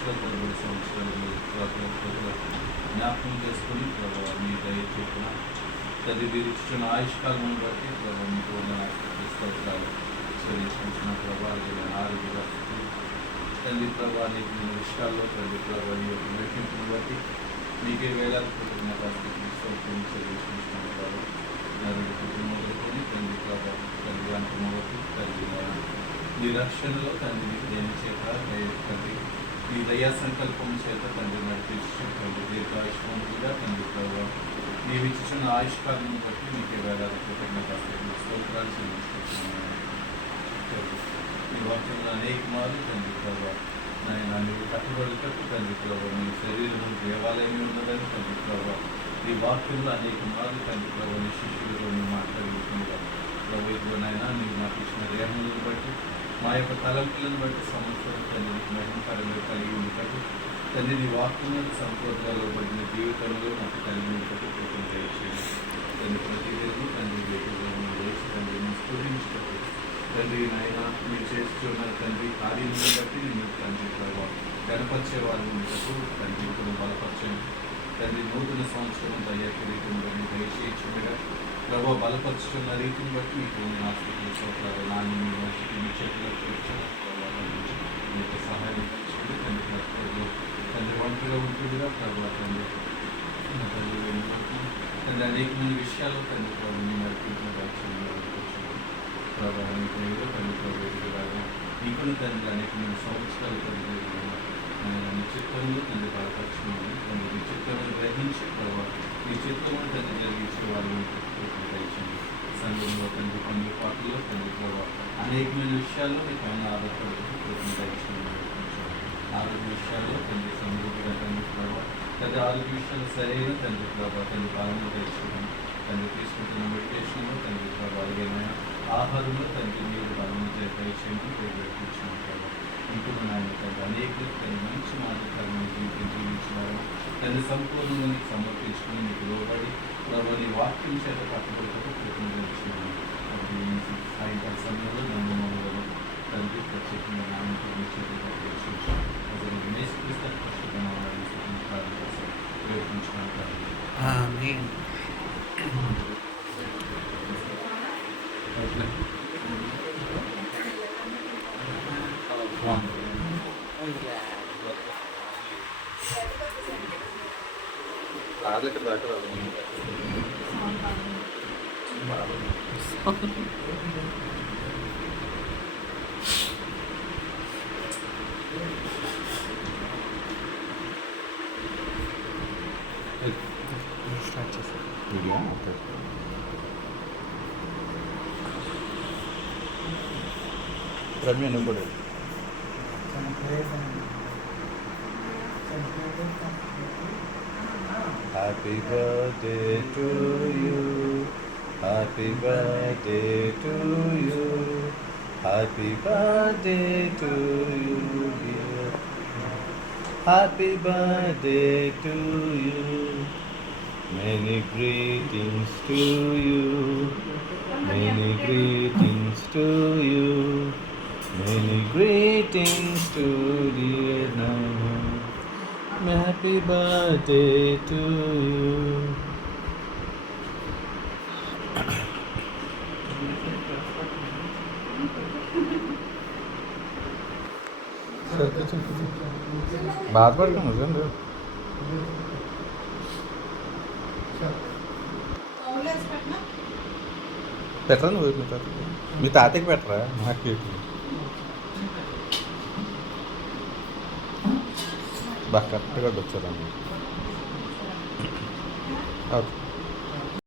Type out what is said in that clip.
సంవత్సరాలు తరబడి సంవత్సరాలు జ్ఞాపకం చేసుకుని ప్రభావ మీ దయ చొప్పున తండ్రి మీరు ఇచ్చిన ఆయుష్కాలను బట్టి ప్రభావ మీకు స్తోత్రాలు చెల్లించిన ప్రభావాలు ఆరోగ్య తండ్రి ప్రభావ నీకు మీ విషయాల్లో తండ్రి ప్రభావ ఈ యొక్క నడిపింపును బట్టి మీకే వేలాది స్తోత్రం చెల్లించిన ప్రభావం నరుడి కుటుంబంలోని తండ్రి ప్రభావ తండ్రి అనుకున్నబట్టి తండ్రి ఈ రక్షణలో తండ్రి దేని చేత తండ్రి ఈ దయా సంకల్పం చేత తండ్రి నడిపించి తండ్రి దీర్ఘాయుష్మంతుగా తండ్రి ప్రభావ నీవు ఇచ్చిన ఆయుష్కాలను బట్టి మీకే వేలాది స్తోత్రాలు చెల్లించుకుంటున్నాను. ఈ వాక్యంలో అనేక మార్లు తండ్రి ప్రభావ నాయన నీవు కట్టుబడుటకు తండ్రి ప్రభావ నీ శరీరం దేవాలయం ఉన్నదని తండ్రి ప్రభావ ఈ వాక్యంలో అనేక మార్లు తండ్రి ప్రభావ నీ శిష్యులతో నువ్వు మాట్లాడుతుండగా ప్రభుత్వనైనా నీవు మాకు ఇచ్చిన దేహములను బట్టి మా యొక్క తలంపులను బట్టి సంవత్సరం తండ్రి మహిమకరంగా కలిగి ఉంటాడు తండ్రి నీ వాక్యంలో సంపూర్ణంగా లోబడిన జీవితంలో మాకు కలిగి ఉంటాడు తండ్రి ప్రతిరోజు తండ్రి వేసి తండ్రిని స్థుతించటకు తండ్రి నాయన మీరు చేస్తున్న తండ్రి కార్యాలను బట్టి నేను తండ్రి ప్రభావ గణపరిచే వాళ్ళు ఉంటారు తండ్రి ఇప్పుడు బలపరచండి తండ్రి నూతన సంవత్సరం దయచేయకుండా దయచేయించగా ప్రభావ బలపరుచుతున్న రీతిని బట్టి మీకు ఆస్తికి సోదరాలు నాని మీ చేతులకు మీకు సహాయం ఇచ్చింది తండ్రి తండ్రి ఒంటరిగా ఉంటుందిగా ప్రభావ తండ్రి తండ్రి అనేక మంది విషయాల్లో తండ్రి ప్రభావ మీ నడిపించిన ప్రభావానికి తండ్రి ప్రభావ మీకున్న తండ్రి అనేక మంది సంవత్సరాలు తండ్రి నీ చిత్తంలో తండ్రి బలపరుచుకున్నాను తండ్రి మీ చిత్తాన్ని గ్రహించి ప్రభావ మీ చిత్తంలో తండ్రి జరిగించే వాళ్ళు సంఘంలో తండ్రి కొన్ని పాటల్లో తండ్రి ప్రభావ అనేకమైన విషయాల్లో మీకు ఏమైనా ఆధారపడుతుంది ఆరోగ్య విషయాల్లో తండ్రి సమృద్ధిగా తండ్రి ప్రభావ తండ్రి ఆరోగ్య విషయాలు సరైన తండ్రి ప్రభావ తండ్రి బలంగా తెచ్చుకున్నాం తండ్రి తీసుకుంటున్న మెడిటేషన్లో తండ్రి ప్రభావ ఏమైనా ఆహారంలో తండ్రి మీరు బలంగా దయచేయమని ప్రేరేపించాము ప్రభావ ఇంకొక నాయన తండ్రి అనేక తండ్రి మంచి మాదిరికరమైన జీవితం జీవించినారు తండ్రి సంపూర్ణంగా సమర్పించుకుని మీకు లోబడి ప్రభావ నీ వాక్యం చేత పట్టుబడుటకు ప్రతినిధించినాము అది సాయంకాల సమయంలో నందమూలలో తండ్రి ప్రత్యేకంగా నామకు మీ చేతులు ప్రవేశించాము అసలు నేర్చుకున్న కష్టమైన ప్రారంభించారు ప్రయత్నించుకుంటారు. రాళ్ళకి దాకా స్టార్ట్ చేస్తాను వీడియో ఓకే రమ్య నువ్వు కూడా Happy birthday to you, happy birthday to you, happy birthday to you, dear. Happy birthday to you, many greetings to you, many greetings to you, many greetings to dear Nana. Happy birthday to you. బాధపడతాను చూడండి పెట్టరా నువ్వు మీ తాతకి పెట్టరా నాకు బాగా కరెక్ట్గా వచ్చారండి okay